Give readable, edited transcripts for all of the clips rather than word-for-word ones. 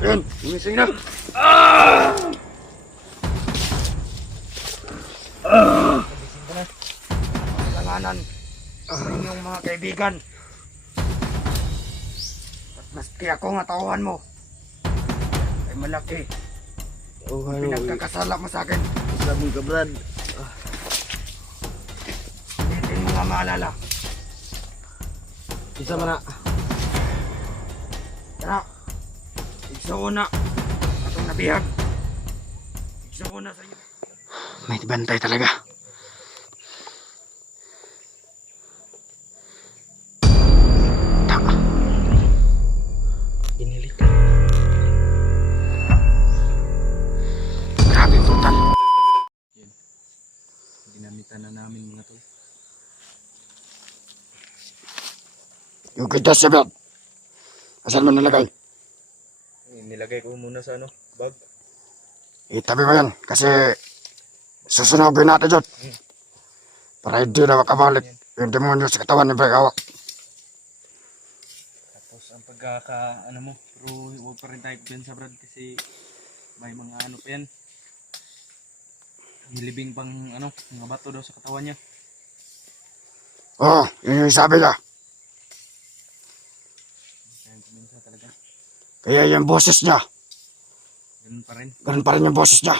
Yan, gumising na. Ah! Gumising ka na. Kailanganan sa inyong mga kaibigan. At maski ako nga tauhan mo ay malaki. Oh, ano? Pinagkakasala mo sa akin. Sabi ka, Brad. Hindi mo nga maalala. Isa man na. Tara, igsuon na. Atong nabihag. Igsuon na sa iyo. May bantay talaga. Tama. Inilitan. Grabe total. Ginamitan na namin mga tol. Yung kita siya, Brad. Asan mo nalagay? Nilagay ko muna sa bag. Itabi mo yan. Kasi susunogin natin dyan. Para hindi na makabalik yung demonyo sa katawan ni Bayawak. Tapos ang mo, pero huwag pa rin tayo sa Brad kasi may mga pa yan. Nilibing pang mga bato daw sa katawan niya. Oo, yun yung sabi niya. Kaya kuminsa talaga. Kaya yung boses niya, Ganun pa rin. ganun pa rin yung boses niya.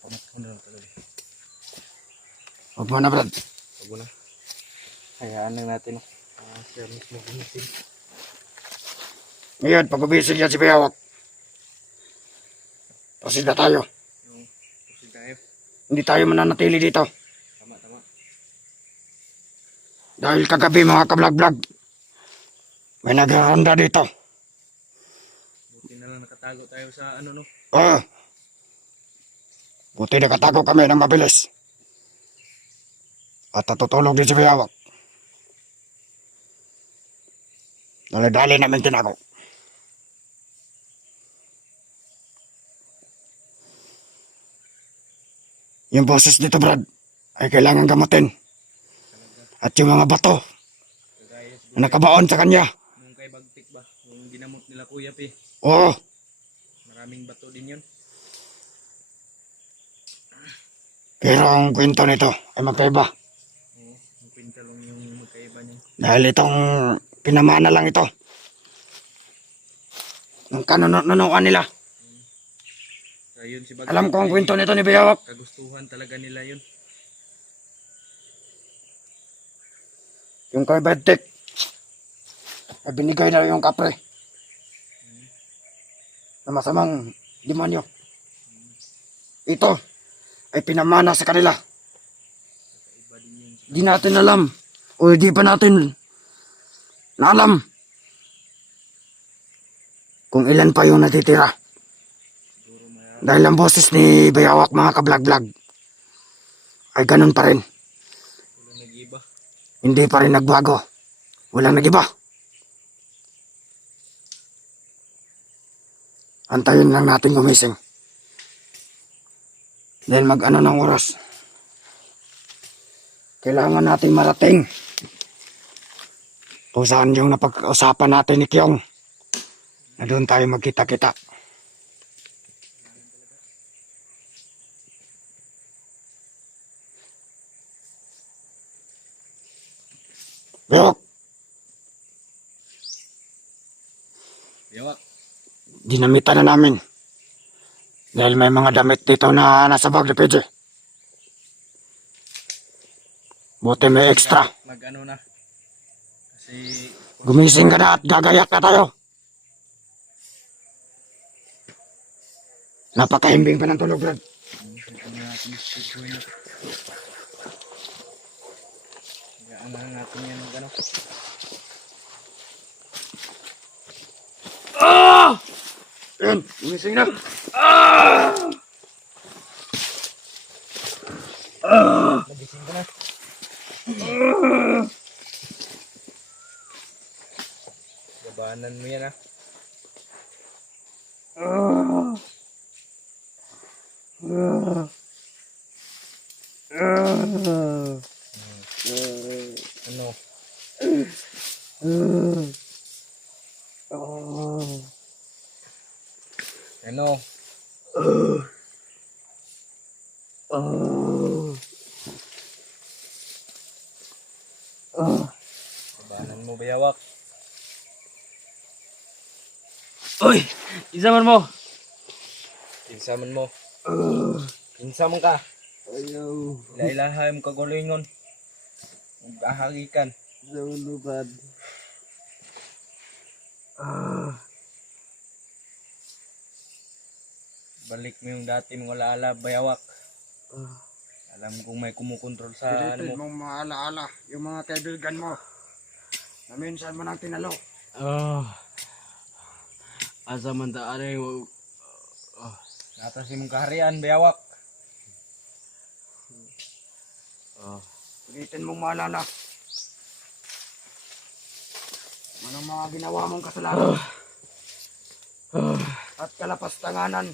Pamat ko na talaga. Huwag mo na, Brad. Huwag mo na. Hayaan lang natin. Siya mismo gumising. Ngayon, pag umisig yan si Bayawak, proceed na tayo. Pusin tayo. Hindi tayo mananatili dito. Tama. Dahil kagabi mga kablog-vlog, may nagharonda dito. Buti na lang nakatago tayo sa Oo. Buti nakatago kami ng mabilis. At natutulog din si Bayawak. Dali-dali namin tinago. Yung boses dito, Brad, ay kailangan gamutin. At yung mga bato Kagaya na nakabaon sa kanya. nung kay Bagtik ba? Yung ginamot nila Kuya P. Oo. Maraming bato din yun. Pero ang kwento nito ay magkaiba. Oo. Yung kwenta lang yung magkaiba niya. Dahil itong pinamana lang ito. Nung kanunuan nila. So, yun si Bagtik. Alam ko ang kwento nito ni Bayawak. Kagustuhan talaga nila yun. Yung kay Bedtek ay binigay na yung kapre na masamang demonyo. Ito ay pinamana sa kanila. Iba din yun. Di natin alam o di pa natin naalam kung ilan pa yung natitira. Siguro may Dahil ang boses ni Bayawak mga kablog-vlog ay ganun pa rin. walang nag-iba. Hindi pa rin nagbago. Walang nagiba. Antayin lang natin gumising. Dahil mag-ano ng oras. Kailangan natin marating kung saan yung napag-usapan natin ni Kyong. Na doon tayo magkita-kita. Bayawak, Yawa. dinamitan na namin. Dahil may mga damit dito na nasa bag ni PJ. Buti may extra. Na. Kasi Gumising ka na at gagayak na tayo. Napakahimbing pa ng tulog, Brad. ito na natin sitwin. Hayaan na natin yan Yan, gumising na. Nagising ka na. Gabanan mo yan Ano? Ano? Labanan mo, bayawak. Uy! Isaman mo! Kinsaman mo. Kinsaman ka. Ayaw. Ilailahay mo kagulingon. Ahagikan. Sa ulubad. Balik mo yung dati mong alaala, bayawak. Alam kong may kumukontrol sa ano Pilitin mo. mong maalaala yung mga kaibigan mo na minsan mo nang tinalo. Asa man ta aray Natas mong kaharian, bayawak. Pilitin mong maalala anong mga ginawa mong kasalanan at kalapastanganan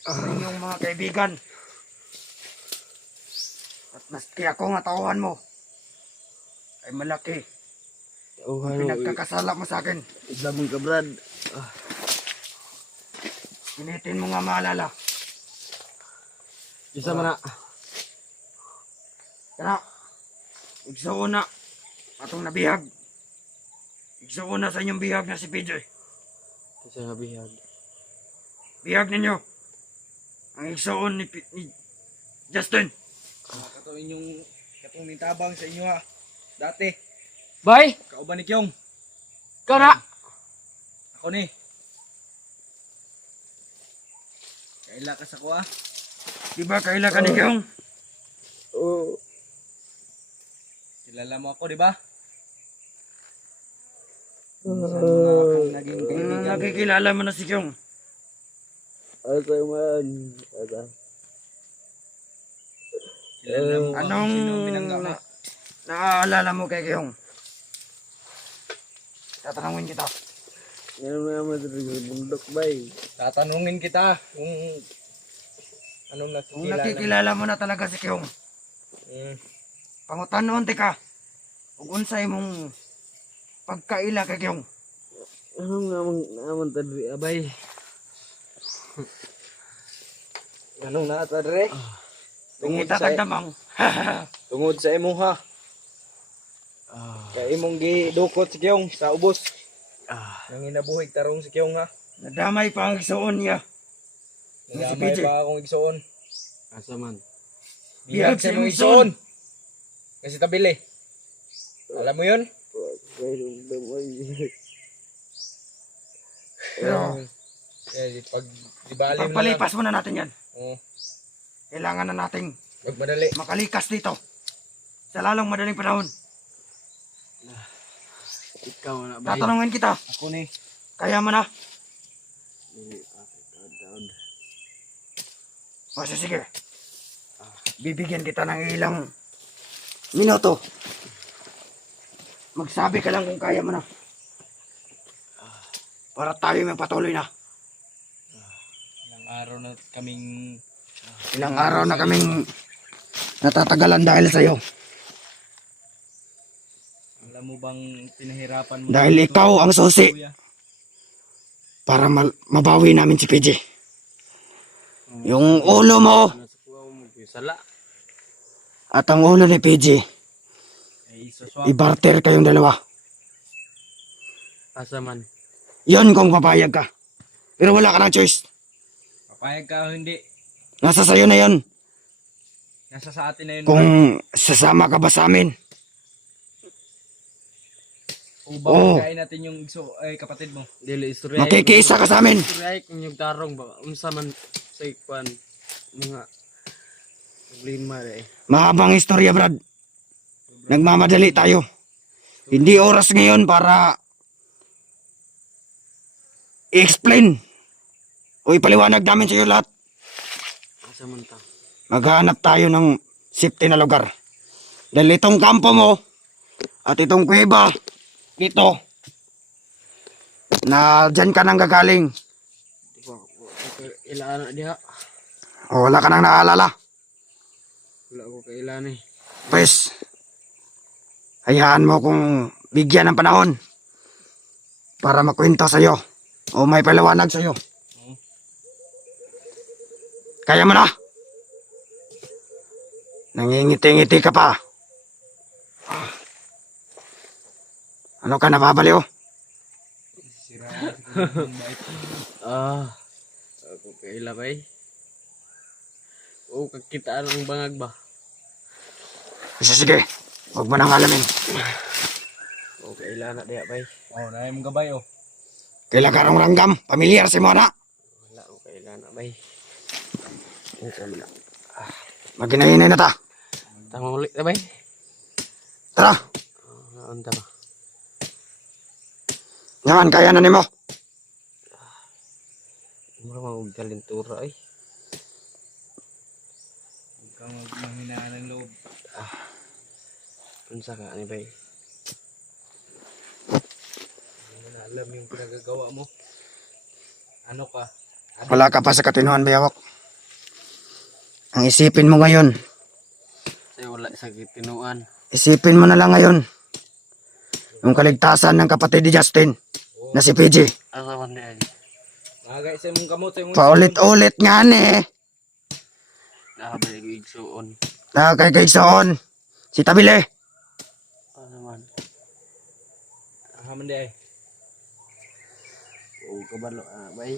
sa inyong mga kaibigan. At maski ako nga tauhan mo ay malaki ang pinagkakasala mo sa akin. Isaman ka, Brad. Pilitin mo nga maalala. Isa man na. Kaya, igsuon na atong nabihag. Igsuon na sa inyong bihag na si PJ. Isa nga bihag. Bihag ninyo. Ang igsuon ni Justin. Katuin yung katong nitabang sa inyo ha. Dati, Bay! kauban ni Kyong. Ikaw na! Ako ni. Kaila ka sa kuha. Diba kaila ka ni Kyong? Oo. Kilala mo ako, di ba? Minsan mo nga akong naging kaibigan. Nakikilala mo na si Kyong. Asa man. Asa. Kilala mo ba Anong kung sino ang binangga mo? naaalala mo kay Kyong? Tatanungin kita. Ngayon na naman sa bundok, bay. Tatanungin kita kung anong Kung nakikilala. nakikilala mo na talaga si Kyong, pangutanon ka. Kung unsay mong pagkaila kay Kyong. Anong naman tadri, abay? Anong nata dre? Tungod Tungita sa tagdamang. tungod sa imo ha. Kay imong gidukot si Kyong sa ubos. Nang inabuhig tarong si Kyong ha. Nadamay pa ang igsuon niya. Nagamay PJ. pa akong igsoon. Asa man. Bihag sa imong igsoon. Kasi tabili. Alam mo yun? Pero Pag dibali mo na lang. pagpalipas muna natin yan. Oo. Kailangan na nating Magmadali. makalikas dito. Sa lalong madaling panahon. Ikaw na, bay. Tatanungin kita. Ako ni. Kaya mo na. Taon. O sige. Bibigyan kita ng ilang minuto. Magsabi ka lang kung kaya mo na. Para tayo may patuloy na. Ilang araw na kaming Ilang araw na kaming natatagalan dahil sa iyo. alam mo bang pinahirapan mo Dahil na ito, ikaw ang susi kuya? para mabawi namin si PJ. Yung ulo mo Nasa kuha mo, sala. at ang ulo ni PJ, Ay isaswap. i-barter kayong dalawa. Asa man. Yon kung papayag ka. Pero wala ka ng choice. Papayag ka o hindi. Nasa sayo na yon. Nasa sa atin na yun. Kung sasama ka ba sa amin. O Oo. babagayin natin yung kapatid mo. Dili istorya. Makikiisa ka sa amin. Istorya kung yung tarong ba. Unsa man sa ikwan. Mga problema eh. Mahabang istorya, Brad. Nagmamadali tayo. Hindi oras ngayon para i-explain o ipaliwanag namin sa iyo lahat. Asa man ta. Maghanap tayo ng safety na lugar. Dahil itong kampo mo at itong kuweba dito na dyan ka nang gagaling. Ilaan na diha. O wala ka nang naalala. Wala ko kailan eh. Pues, hayaan mo kung bigyan ng panahon para makwento sa'yo o may paliwanag sa'yo. Kaya mo na? Nangingiti-ngiti ka pa. Ano ka nababaliw? Sira yung bait. Ako kaila bay. O kakitaan ang bangag ba? Sige, huwag mo nang alamin. O kaila na diya bay. Oh, na yung gabay oh. Kaila karong ranggam, pamilyar si mo na. Wala o kaila na bay. O kami na. Maginahinay na ta. Tama ulit na bay. Tara, Naunta ba? yaman, kaya na nimo. Mura mga kalintura ay. Huwag kang manghinaan ng loob. Unsa ka ni bay? Hindi na alam yung pinagagawa mo. Ano ka? Wala ka pa sa katinuan, bayawak. Ang isipin mo ngayon, Say wala sa kitinuan. isipin mo na lang ngayon yung kaligtasan ng kapatid ni Justin na si PG. Ano man diyan? Magay sa mong kamot sa mong Paulit-ulit nga ni. Nakabalik ko igsuon. Nakakaysoon. Si Tabile. Ano man? Haman di ay. O kabalo bay.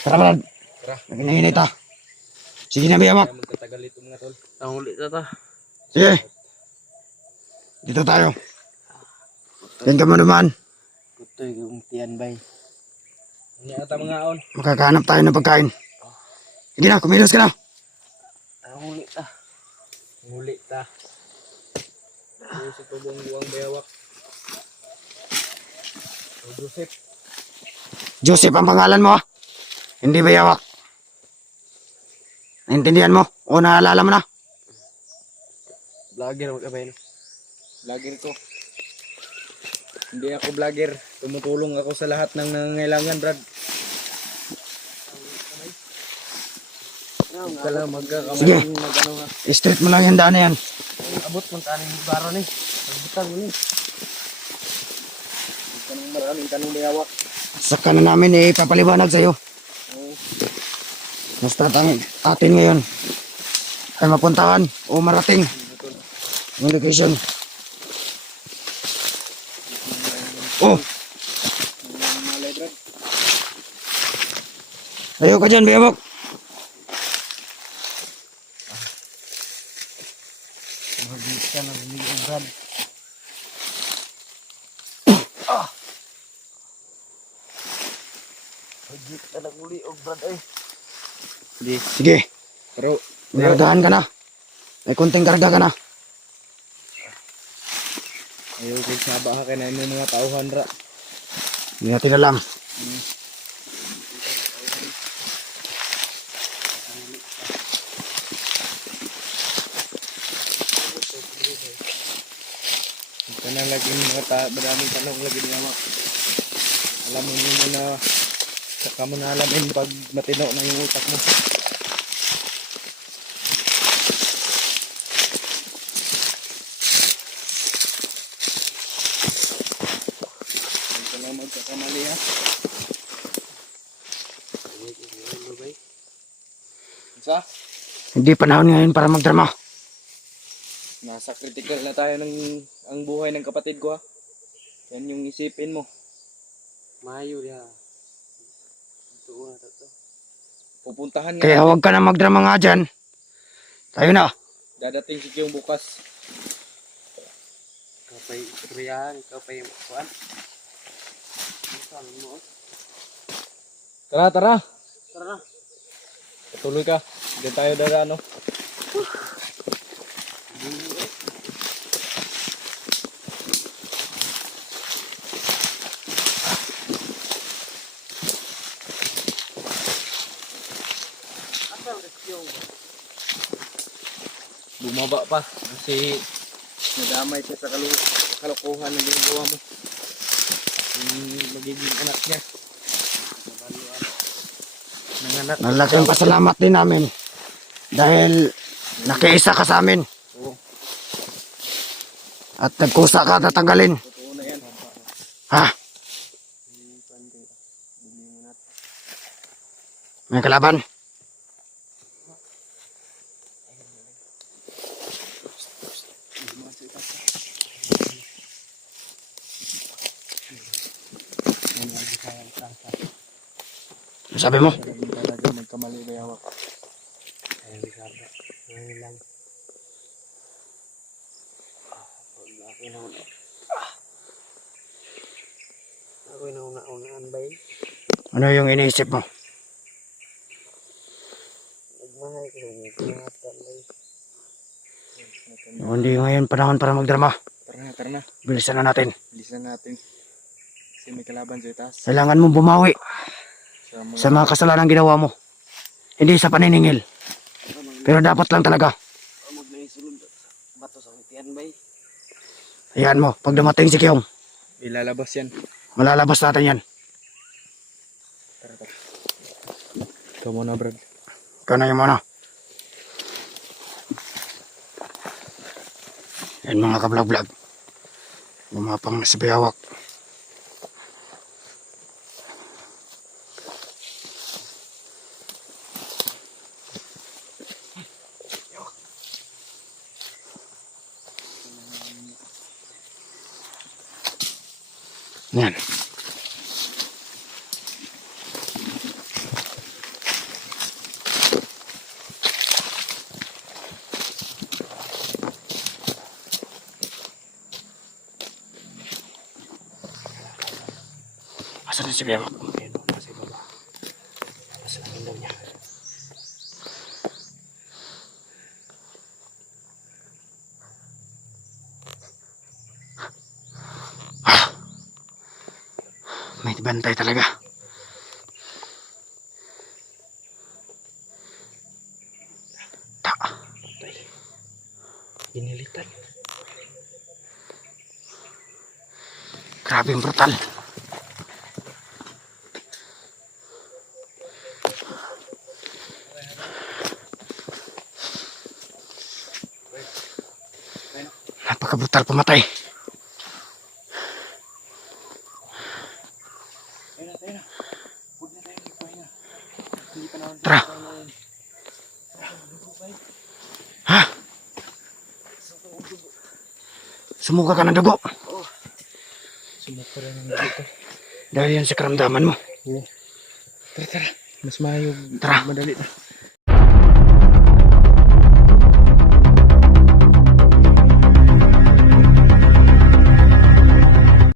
Tara, Brad. Tara. Naginahinay ta. Sige na, bayawak. Kaya magkatagal ito mga tol. Tama ulit na ta. Sige. Dito tayo. Yan ka mo naman. Kutoy kong tiyan bay. Hindi ata mga on. Makakahanap tayo ng pagkain. Sige na, kumilos ka na. Tama ulit ta. Muli ta. Ito si tubong buwang bayawak. O Joseph. Joseph ang pangalan mo, ah. Hindi bayawak. Naintindihan mo? O naalala mo na? Vlogger magkabay no. Vlogger ko. Hindi ako vlogger. Tumutulong ako sa lahat ng nangangailangan, Brad. Huwag ka lang magkakamali Sige. mag-ano nga. Straight mo lang yung daan na yan. Abot man taning baro ni. Pagbutang ni. Kanang maraming tanong bayawak. Saka na namin ipapaliwanag sa'yo. Basta ang atin ngayon ay mapuntahan o marating yung location. Oh, Malay, Brad. tayo ka dyan, bayawak. Magigit ka na rin yung Brad. Pagit na naguli og brad ay. Sige, Pero, naragahan ka na. May kunting karga ka na. ayaw ko saba ka na yung mga tauhan, ra. Hindi natin alam. Ito na lagi mga maraming tanong lagi niya. Alam mo na saka mo na alamin pag matino na yung utak mo. Ito na magkakamali ha. Isa? Hindi panahon ngayon para magdrama. Nasa critical na tayo ng ang buhay ng kapatid ko ha. Yan yung isipin mo. Mayo ya. Ito na to. Pupuntahan nga. Kaya huwag ka na magdrama nga dyan. Tayo na. Dadating si Kiyong bukas. Kapay kriyahan, kapay kuan. Ano mo? Tara, tara. Tara na. Patuloy ka. Diyan tayo dadaan, no? Bumaba pa kasi nadamay siya sa kalokohan ng ginagawa mo. Yung magiging anak niya. Nanganak. Malaking pasalamat din namin. Dahil nakiisa ka sa amin. Oo, At nagkusa ka tatanggalin. totoo na yan. Ha? May kuan kay bili mo na. May kalaban? Ano sabi mo? Talaga nagkamali ba yawak? Ayun, Ricardo. Ngayon lang. Ako na una. Ako na una-unaan ba yun? Ano yung iniisip mo? Nagmahay ko yung ingatan ba yun? Hindi ngayon panahon para magdrama. Tara na. Bilisan na natin. Bilisan natin. Kasi may kalaban sa itaas. Kailangan mong bumawi sa mga kasalanan ginawa mo. Hindi sa paniningil. Pero dapat lang talaga. Huwag na isulod. Bato sa ngitian ba yun? Ayan mo, pag dumating si Kyong, Ilalabas yan. malalabas natin yan. Tara. Ikaw muna, Brad. Ikaw na yung muna. Yan mga kablog-vlog. Gumapang na si Bayawak. Yan. Asan na si Bayawak? Ayun, nasa baba. Nasa daw niya. May bantay talaga. Ta. Patay. Dinilitan. Grabe yung brutal. Napaka-brutal pumatay. Tayo na. Huwag na tayo magpahinga. Hindi pa naman Tara. Ha? Sumuka ka ng dugo. Sumuko rin ang dito. Dahil yan sa karamdaman mo. Tara. Mas mayog. Tara. Madali na.